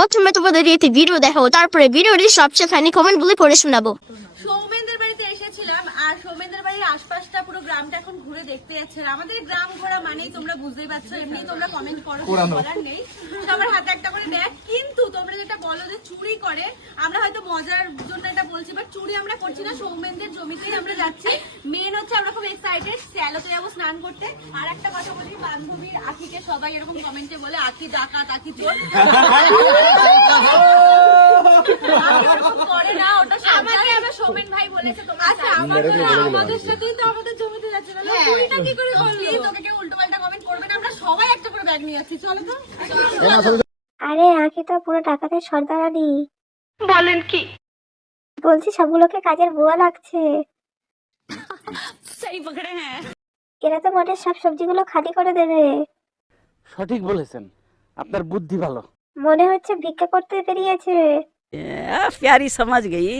প্রথমে তোমাদের একটি ভিডিও দেখাবো, তারপরে ভিডিওটি সবচেয়ে ফানি কমেন্ট গুলি পড়ে শোনাবো। সৌমেনদের বাড়িতে এসেছিলাম আর সৌমেনদের বাড়ির আশপাশটা পুরো গ্রামটা এখন ঘুরে দেখতে যাচ্ছে। আমাদের গ্রাম ঘোরা মানেই তোমরা বুঝতেই পারছো, এমনি তোমরা কমেন্ট করো, বলার নেই, সবার হাতে একটা করে ব্যাগ। কিন্তু তোমরা যেটা বলো যে চুরি করে, আমরা হয়তো মজার জন্য এটা বলছি, বাট চুরি আমরা করছি না, সৌমেনদের জমিতেই আমরা যাচ্ছি। মেন হচ্ছে আমরা খুব এক্সাইটেড, স্যালোতে যাবো স্নান করতে। আর একটা কথা বলি, বান্ধবীর আখিকে সবাই এরকম কমেন্টে বলে আখি ডাকাত, আখি চোর। করে না, ওটা আমাকে আমরা সৌমেন ভাই বলেছে। আচ্ছা, আমাদের সাথেই তো আমাদের জমিতে যাচ্ছে, চুরিটা কি করে করলি? তোকে কেউ উল্টো পাল্টা কমেন্ট করবে না, আমরা সবাই একটা করে ব্যাগ নিয়ে যাচ্ছি। চলো তো। আরে আঁকি তো পুরো ডাকাতের সর্দারানি। বলেন কি? বলছি সবগুলোকে কাজের বুয়া লাগছে। সেই পকড়ে হ্যাঁ। এরা তো মোটে সব সবজিগুলো খালি করে দেবে। সঠিক বলেছেন, আপনার বুদ্ধি ভালো। মনে হচ্ছে ভিক্ষা করতে বেরিয়েছে। प्यारी समझ गई।